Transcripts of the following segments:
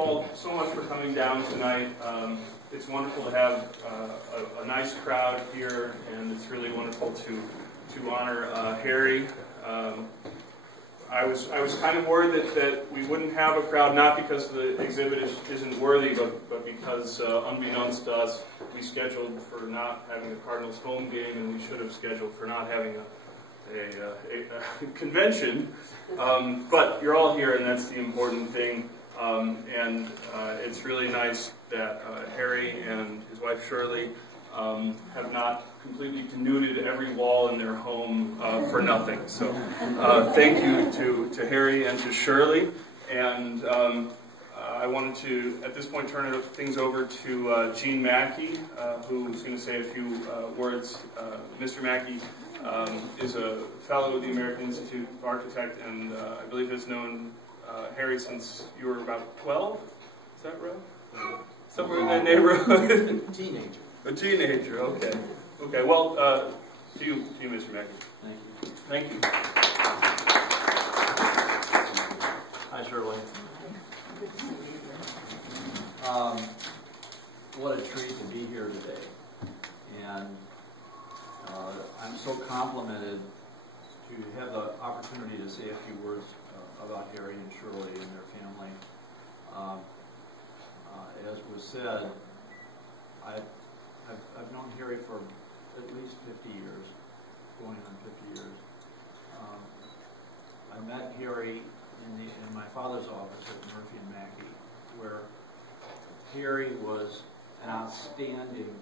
all so much for coming down tonight. It's wonderful to have a nice crowd here, and it's really wonderful to honor Harry. I was kind of worried that we wouldn't have a crowd, not because the exhibit isn't worthy, but because unbeknownst to us, we scheduled for not having a Cardinals home game, and we should have scheduled for not having a convention. But you're all here, and that's the important thing. And it's really nice that Harry and his wife Shirley have not completely denuded every wall in their home for nothing. So thank you to Harry and to Shirley. And I wanted to, at this point, turn things over to Gene Mackey, who's going to say a few words. Mr. Mackey is a fellow of the American Institute of Architects, and I believe has known Harry since you were about 12. Is that right? Somewhere in that neighborhood? Teenager. A teenager, okay. Okay, well, to you, Mr. Mackey. Thank you. Thank you. Hi, Shirley. What a treat to be here today. And I'm so complimented to have the opportunity to say a few words about Harry and Shirley and their family. As was said, I've known Harry for at least 50 years, going on 50 years. I met Harry in my father's office at Murphy and Mackey, where Harry was an outstanding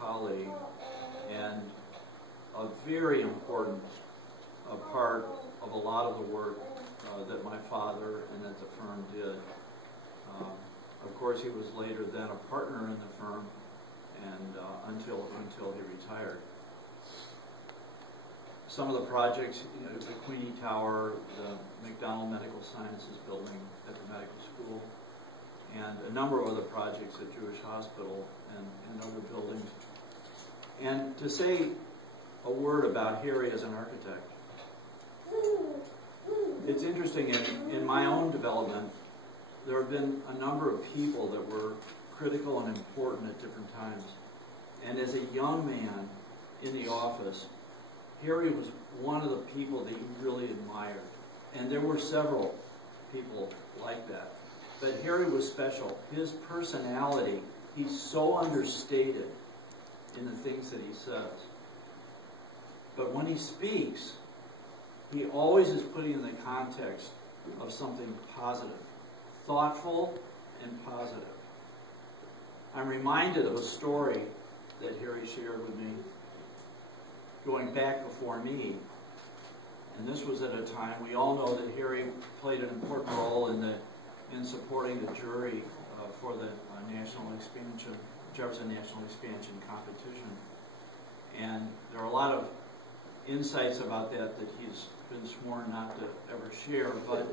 colleague and a very important part of a lot of the work that my father and that the firm did. Of course, he was later then a partner in the firm, and until he retired. Some of the projects, the Queenie Tower, the McDonald Medical Sciences building at the medical school, and a number of other projects at Jewish Hospital and other buildings. And to say a word about Harry as an architect, it's interesting, in my own development, there have been a number of people that were critical and important at different times. And as a young man in the office, Harry was one of the people that you really admired. And there were several people like that. But Harry was special. His personality, he's so understated in the things that he says. But when he speaks, he always is putting in the context of something positive, thoughtful and positive. I'm reminded of a story that Harry shared with me going back before me. And this was at a time, we all know that Harry played an important role in supporting the jury for the Jefferson National Expansion competition. And there are a lot of insights about that he's been sworn not to ever share, but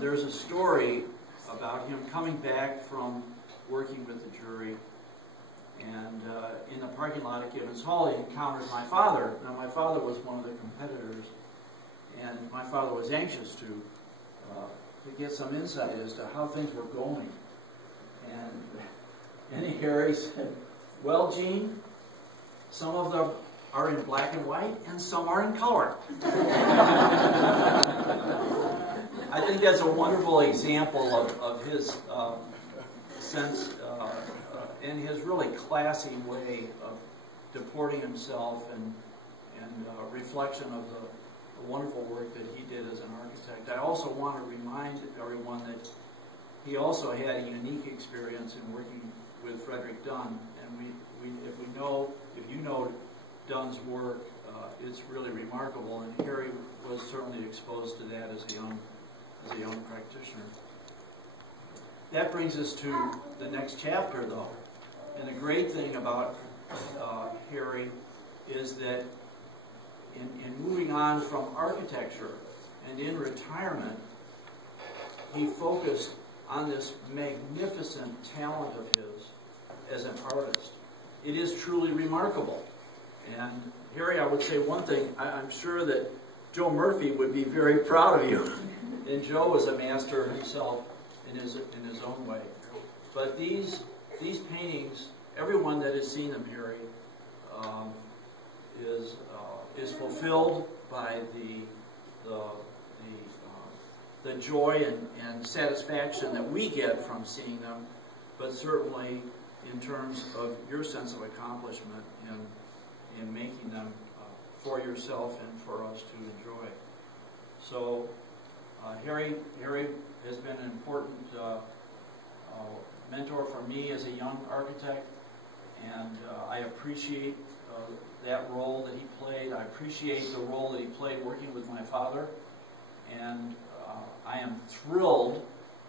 there's a story about him coming back from working with the jury, and in the parking lot at Gibbons Hall, he encounters my father. Now, my father was one of the competitors, and my father was anxious to get some insight as to how things were going. And Harry said, "Well, Gene, some of them are in black and white, and some are in color." I think that's a wonderful example of his sense and his really classy way of deporting himself and reflection of the wonderful work that he did as an architect. I also want to remind everyone that he also had a unique experience in working with Frederick Dunn, and if you know Dunn's work, it's really remarkable, and Harry was certainly exposed to that as a young practitioner. That brings us to the next chapter, though. And the great thing about Harry is that in moving on from architecture and in retirement, he focused on this magnificent talent of his as an artist. It is truly remarkable. And Harry, I would say one thing, I'm sure that Joe Murphy would be very proud of you. And Joe was a master himself in his own way. But these paintings, everyone that has seen them, Harry, is fulfilled by the joy and satisfaction that we get from seeing them, but certainly in terms of your sense of accomplishment in making them for yourself and for us to enjoy. So Harry has been an important mentor for me as a young architect, and I appreciate that role that he played. I appreciate the role that he played working with my father, and I am thrilled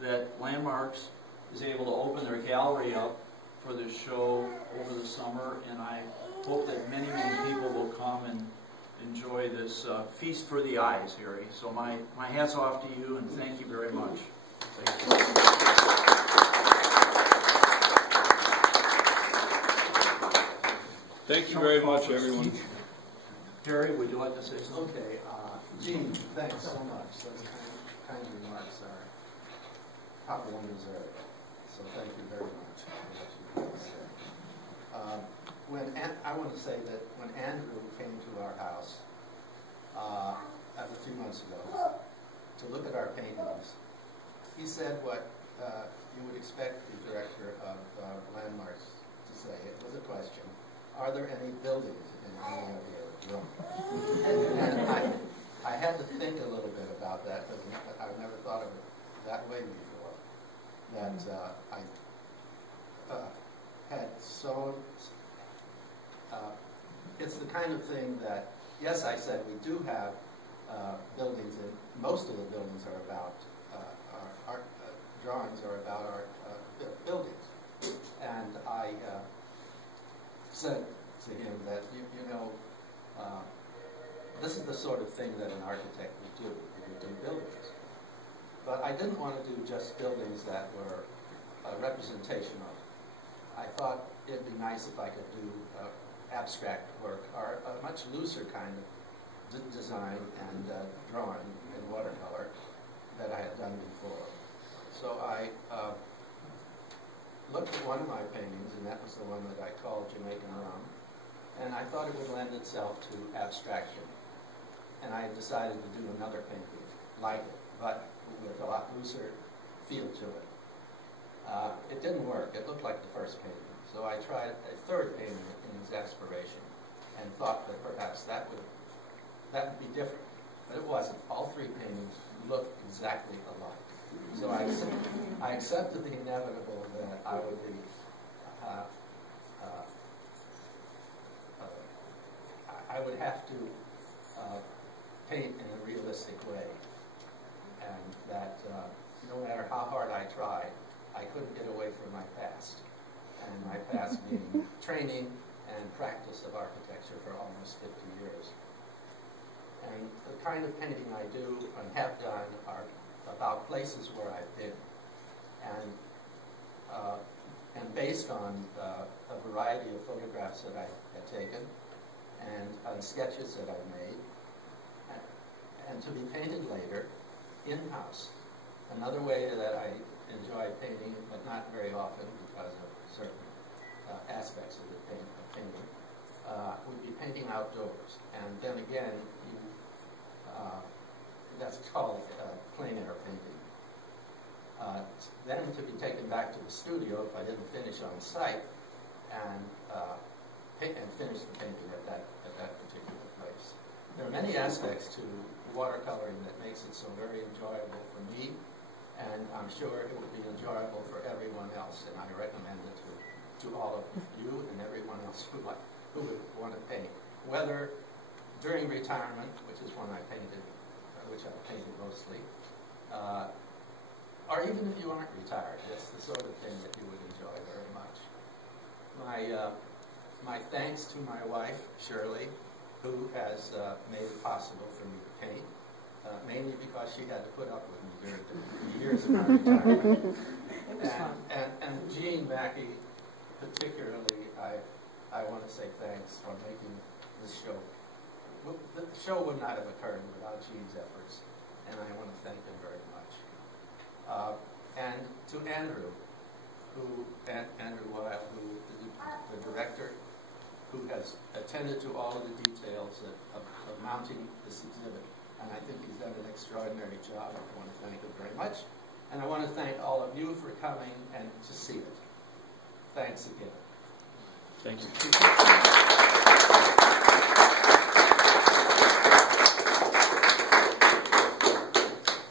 that Landmarks is able to open their gallery up for this show over the summer, and I hope that many, many people will come and enjoy this feast for the eyes, Harry. So my hat's off to you, and thank you very much. Thank you. Thank you very much, everyone. Harry, would you like to say something? Okay, Gene, thanks so much. Those kind remarks are top one deserved. So thank you very much for what you have to say. I want to say that when Andrew came to our house a few months ago to look at our paintings, he said what you would expect the director of Landmarks to say. It was a question: are there any buildings in any of your rooms? And I had to think a little bit about that, because I've never thought of it that way before. That I had so... it's the kind of thing that, yes, I said we do have buildings, and most of the buildings are about, our art drawings are about our buildings. And I said to him that, you know, this is the sort of thing that an architect would do. He would do buildings. But I didn't want to do just buildings that were representational. I thought it'd be nice if I could do abstract work, or a much looser kind of design and drawing in watercolor that I had done before. So I looked at one of my paintings, and that was the one that I called Jamaican Rum, and I thought it would lend itself to abstraction. And I decided to do another painting like it, but with a lot looser feel to it. It didn't work. It looked like the first painting. So I tried a third painting in exasperation and thought that perhaps that would be different. But it wasn't. All three paintings looked exactly alike. So I accepted the inevitable that I would be I would have to paint in a realistic way, and that no matter how hard I tried, I couldn't get away from my past, and my past being training and practice of architecture for almost 50 years. And the kind of painting I do and have done are about places where I've been, and based on a variety of photographs that I had taken and on sketches that I've made, and to be painted later in-house. Another way that I enjoy painting, but not very often because of certain aspects of the painting, would be painting outdoors. And then again, that's called plein air painting. Then to be taken back to the studio if I didn't finish on site, and finish the painting at that particular place. There are many aspects to watercoloring that makes it so very enjoyable for me, and I'm sure it would be enjoyable for everyone else, and I recommend it to all of you and everyone else who would want to paint, whether during retirement, which is when I painted, which I painted mostly, or even if you aren't retired. It's the sort of thing that you would enjoy very much. My thanks to my wife, Shirley, who has made it possible for me to paint, mainly because she had to put up with me during the years of my retirement. And Jean Mackey, particularly, I want to say thanks for making this show. The show would not have occurred without Jean's efforts, and I want to thank him very much. and to Andrew, Andrew Weil, who is the director, who has attended to all of the details of mounting this exhibit. And I think he's done an extraordinary job. I want to thank him very much. And I want to thank all of you for coming and to see it. Thanks again. Thank you.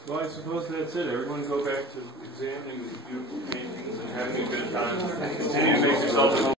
Well, I suppose that's it. Everyone go back to examining these beautiful paintings and having a good time. Continue to make yourself at home.